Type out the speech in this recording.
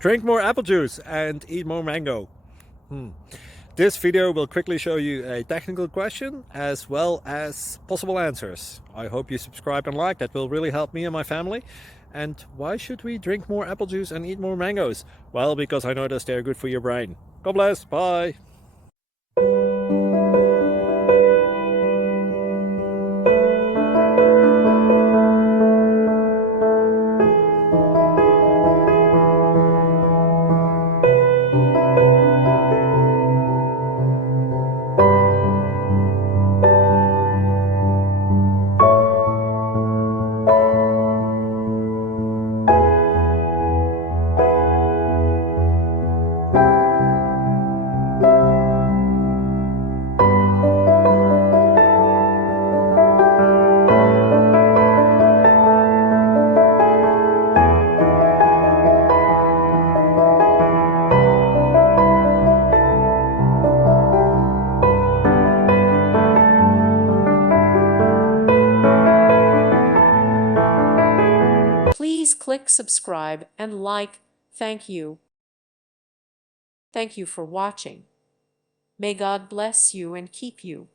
Drink more apple juice and eat more mango. This video will quickly show you a technical question as well as possible answers. I hope you subscribe and like, that will really help me and my family. And why should we drink more apple juice and eat more mangoes? Well, because I noticed they're good for your brain. God bless, bye! Please click subscribe and like. Thank you. Thank you for watching. May God bless you and keep you.